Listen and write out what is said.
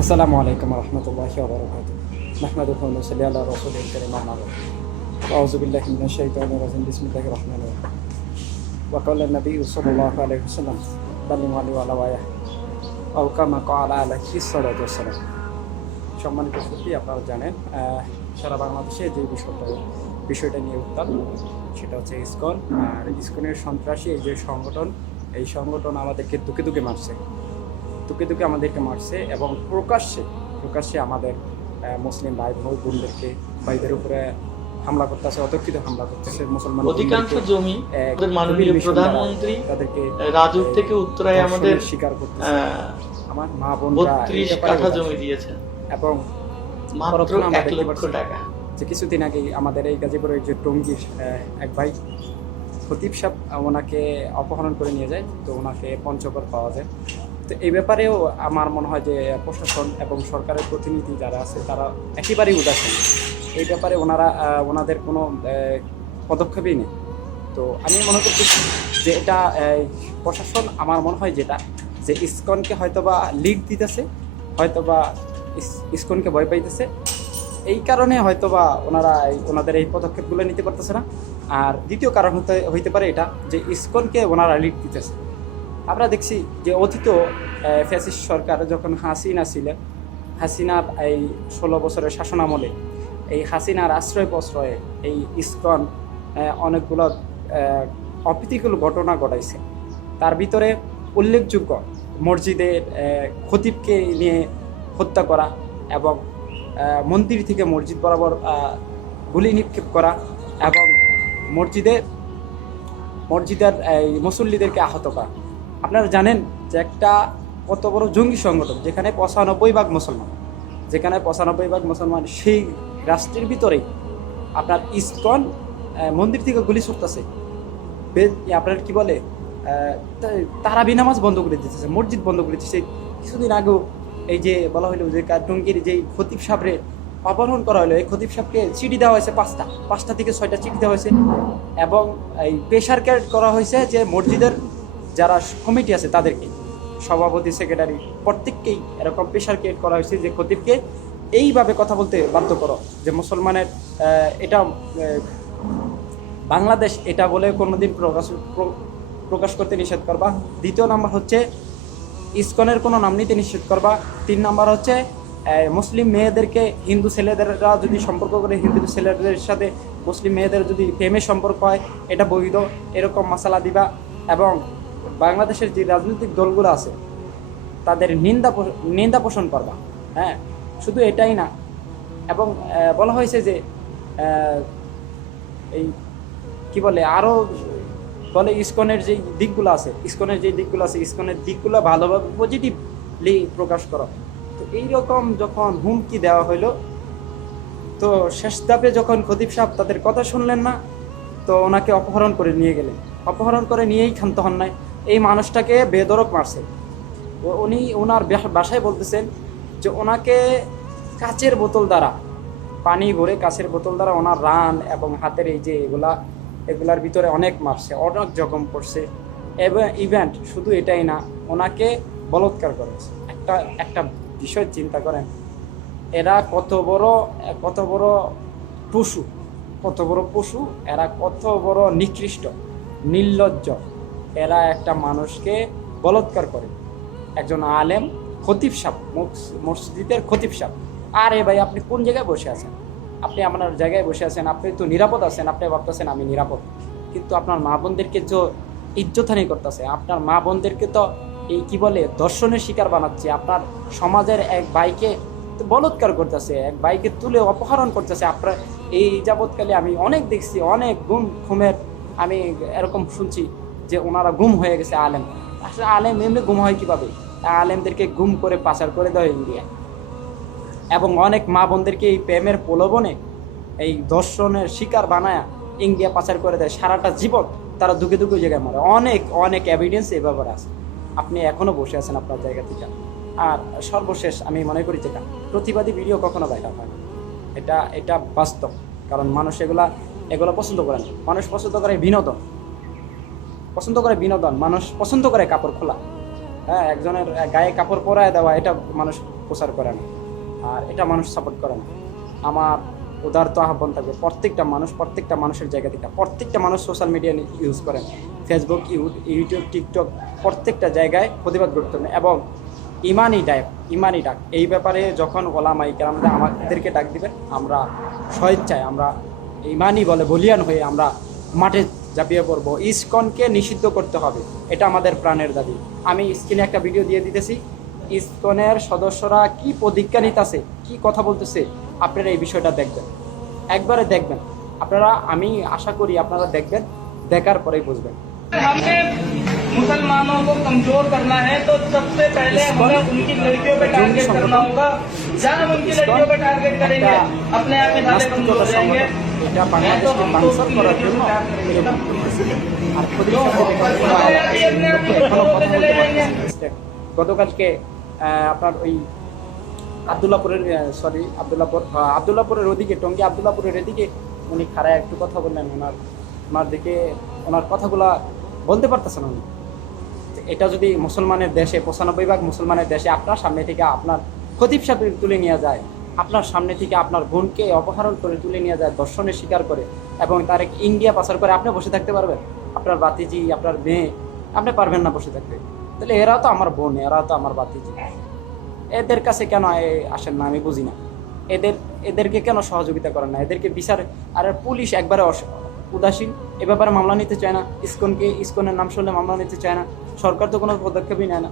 আসসালামু আলাইকুম রহমতুল্লাহি ওয়া বারাকাতুহু। নাহমাদুহু ওয়া নুসাল্লি আলা রাসূলিল কারীম আম্মা বা'দ। আউযু বিল্লাহি মিনাশ শাইতানির রাজিম। বিসমিল্লাহির রহমানির রহিম। ওয়া ক্বালা নবিয়্যু সাল্লাল্লাহু আলাইহি ওয়াসাল্লাম বাল্লিগু আন্নী ওয়ালাউ আয়া আও কামা ক্বালা আলাইহিস সালাতু ওয়াসসালাম। সম্মানিত সুফি, আপনারা জানেন সারা বাংলাদেশে যে বিষয়টা নিয়ে উত্তাপ, সেটা হচ্ছে ইসকন। আর ইসকনের সন্ত্রাসী এই যে সংগঠন, এই সংগঠন আমাদেরকে দুকে দুকে মারছে, আমাদেরকে মারছে এবং প্রকাশ্যে প্রকাশ্যে আমাদের মুসলিম ভাই বোনদেরকে, ভাইদের উপরে হামলা করতেছে, অতর্কিত হামলা করতেছে। মুসলমান অধিকাংশ জমি আমাদের মাননীয় প্রধানমন্ত্রী তাদেরকে রাজুর থেকে উত্তরায় আমাদের স্বীকার করতেছে। আমার মা বোনরা 32 কাঠা জমি দিয়েছেন এবং মাত্র 1 লক্ষ টাকা। যে কিছুদিন আগে আমাদের এই গাজীপুরের যে টঙ্গীর এক ভাই খতিব সাহেব, ওনাকে অপহরণ করে নিয়ে যায়, তো ওনাকে পঞ্চগড় পাওয়া যায়। তো এই ব্যাপারেও আমার মনে হয় যে প্রশাসন এবং সরকারের প্রতিনিধি যারা আছে তারা একেবারেই উদাসীন। এই ব্যাপারে ওনাদের কোনো পদক্ষেপই নেই। তো আমি মনে করতেছি যে এটা প্রশাসন, আমার মনে হয় যেটা যে ইসকনকে হয়তোবা লিড দিতেছে, হয়তোবা ইসকনকে ভয় পাইতেছে, এই কারণে হয়তোবা ওনাদের এই পদক্ষেপগুলো নিতে পারতেছে না। আর দ্বিতীয় কারণ হইতে পারে এটা যে ইসকনকে ওনারা লিড দিতেছে। আমরা দেখছি যে অতীত ফ্যাসিস্ট সরকার যখন হাসিনা ছিলেন, হাসিনার এই 16 বছরের শাসনামলে এই হাসিনার আশ্রয় প্রশ্রয়ে এই ইসকন অনেকগুলো অপ্রীতিকর ঘটনা ঘটাইছে। তার ভিতরে উল্লেখযোগ্য মসজিদের খতিবকে নিয়ে হত্যা করা এবং মন্দির থেকে মসজিদ বরাবর গুলি নিক্ষেপ করা এবং মসজিদের মুসল্লিদেরকে আহত করা। আপনারা জানেন যে একটা কত বড় জঙ্গি সংগঠন, যেখানে 95% মুসলমান, সেই রাষ্ট্রের ভিতরেই আপনার ইসকন মন্দির থেকে গুলি ছুটতেছে। আপনার কি বলে, তারাবি নামাজ বন্ধ করে দিতেছে, মসজিদ বন্ধ করে দিতেছে। কিছুদিন আগেও এই যে বলা হলো যে টঙ্গীর যেই খতিব সাহেবরে অপহরণ করা হলো, এই খতিব সাহেবকে চিঠি দেওয়া হয়েছে 5টা থেকে 6টা চিঠি দেওয়া হয়েছে এবং এই প্রেশার ক্যারেট করা হয়েছে যে মসজিদের যারা কমিটি আছে তাদেরকে, সভাপতি, সেক্রেটারি, প্রত্যেককেই এরকম প্রেশার ক্রিয়েট করা হয়েছে যে খতিবকে এইভাবে কথা বলতে বাধ্য করো যে মুসলমানের এটা বাংলাদেশ এটা বলে কোনোদিন প্রকাশ করতে নিষেধ করবা। দ্বিতীয় নাম্বার হচ্ছে ইসকনের কোনো নাম নিতে নিষেধ করবা। 3 নাম্বার হচ্ছে মুসলিম মেয়েদেরকে হিন্দু ছেলেদেররা যদি সম্পর্ক করে, হিন্দু ছেলেদের সাথে মুসলিম মেয়েদের যদি প্রেমের সম্পর্ক হয়, এটা বৈধ, এরকম মশালা দিবা। এবং বাংলাদেশের যে রাজনৈতিক দলগুলো আছে তাদের নিন্দা পোষণ করবা। হ্যাঁ, শুধু এটাই না, এবং বলা হয়েছে যে এই কি বলে, আরও বলে ইসকনের যে দিকগুলো আছে, ইসকনের দিকগুলো ভালোভাবে পজিটিভলি প্রকাশ করো। তো এইরকম যখন হুমকি দেওয়া হইলো, তো শেষ ধাপে যখন খতিব সাহেব তাদের কথা শুনলেন না, তো ওনাকে অপহরণ করে নিয়ে গেলেন। অপহরণ করে নিয়েই ক্ষান্ত হন নাই, এই মানুষটাকে বেধড়ক মারছে। উনি ওনার বাসায় বলতেছেন যে ওনাকে কাচের বোতল দ্বারা, পানি ভরে কাচের বোতল দ্বারা ওনার রান এবং হাতের এই যে এগুলার ভিতরে অনেক মারছে, অনেক জখম করছে। এবং ইভেন্ট শুধু এটাই না, ওনাকে বলৎকার করেছে। একটা বিষয় চিন্তা করেন, এরা কত বড় পশু, এরা কত বড় নিকৃষ্ট, নির্লজ্জ। এরা একটা মানুষকে বলৎকার করে। একজন আলেম, খতিব সাহেব, মসজিদের খতিব সাহেব। আরে ভাই, আপনি কোন জায়গায় বসে আছেন? আপনি আপনার জায়গায় বসে আছেন, আপনি তো নিরাপদ আছেন, আপনি ভাবতেছেন আমি নিরাপদ, কিন্তু আপনার মা বোনদেরকে যে ইজ্জতহানি করতেছে, আপনার মা বোনদেরকে তো এই কি বলে দর্শনের শিকার বানাচ্ছে। আপনার সমাজের এক ভাইকে বলৎকার করতেছে, এক ভাইকে তুলে অপহরণ করতেছে। আপনার এই যাবৎকালে আমি অনেক দেখছি, অনেক ঘুমের আমি এরকম শুনছি যে ওনারা গুম হয়ে গেছে আলেম। আসলে আলেম এমনি গুম হয় কীভাবে? আলেমদেরকে গুম করে পাচার করে দেওয়া ইন্ডিয়া, এবং অনেক মা বোনদেরকে এই প্রেমের প্রলোভনে এই দর্শনের শিকার বানায় ইন্ডিয়া পাচার করে দেয়। সারাটা জীবন তারা দুঃখে জায়গায় মরে। অনেক এভিডেন্স এই ব্যাপারে আছে। আপনি এখনও বসে আছেন আপনার জায়গা থেকে। আর সর্বশেষ আমি মনে করি যেটা, প্রতিবাদী ভিডিও কখনো দেখা হয় না, এটা বাস্তব। কারণ মানুষ এগুলা পছন্দ করে না। মানুষ পছন্দ করে বিনোদন, মানুষ পছন্দ করে কাপড় খোলা। হ্যাঁ, একজনের গায়ে কাপড় পরায় দেওয়া, এটা মানুষ প্রচার করে না, আর এটা মানুষ সাপোর্ট করে না। আমার উদারত আহ্বান থাকবে প্রত্যেকটা মানুষের জায়গা থেকে, প্রত্যেকটা মানুষ সোশ্যাল মিডিয়া ইউজ করেন, ফেসবুক, ইউটিউব, টিকটক, প্রত্যেকটা জায়গায় প্রতিবাদ করতে হবে এবং ইমানই ডাক। এই ব্যাপারে যখন ওলামায়ে কেরামরা আমাদেরকে ডাক দিবেন, আমরা স্বেচ্ছায়, আমরা ইমানই বলিয়ান হয়ে আমরা মাঠে ঝাঁপিয়ে পড়বো। ইসকনকে নিষিদ্ধ করতে হবে, এটা আমাদের প্রাণের দাবি। আমি স্ক্রিনে একটা ভিডিও দিয়ে দিতেছি, ইসকনের সদস্যরা কি প্রতিজ্ঞা নিতেছে, কি কথা বলতেছে, আপনারা এই বিষয়টা দেখবেন, একবারে দেখবেন আপনারা। আমি আশা করি আপনারা দেখবেন, দেখার পরেই বুঝবেন। हमने मुसलमानों को कमजोर करना है तो सबसे पहले हमें उनकी लड़कियों पे टारगेट करना होगा। जब हम उनकी लड़कियों पे टारगेट करेंगे अपने आप ही सारे कमजोर हो जाएंगे। এটা বাংলাদেশকে বাঞ্চাল করার জন্য এরকম করতেছে। আর গতকালকে আপনার ওই আব্দুল্লাহপুরের ওদিকে, টঙ্গী আব্দুল্লাহপুরের এদিকে উনি খাড়ায় একটু কথা বললেন, ওনার দিকে ওনার কথাগুলা বলতে পারতেছেন উনি। এটা যদি মুসলমানের দেশে, 95% মুসলমানের দেশে আপনার সামনে থেকে আপনার খতিব সাহেব তুলে নিয়ে যায়, আপনার সামনে থেকে আপনার বোনকে অপহরণ করে তুলে নিয়ে যায়, ধর্ষণের শিকার করে এবং তার ইন্ডিয়া পাচার করে, আপনি বসে থাকতে পারবেন? আপনার বাতিজি, আপনার মেয়ে, আপনি পারবেন না বসে থাকতে? তাহলে এরাও তো আমার বোন, এরাও তো আমার বাতিজি, এদের কাছে কেন আসেন না? আমি বুঝি না। এদেরকে কেন সহযোগিতা করেন না? এদেরকে বিচার, আর পুলিশ একবারে উদাসীন, এ ব্যাপারে মামলা নিতে চায় না। ইসকনের নাম শুনলে মামলা নিতে চায় না। সরকার তো কোনো পদক্ষেপই নেয় না।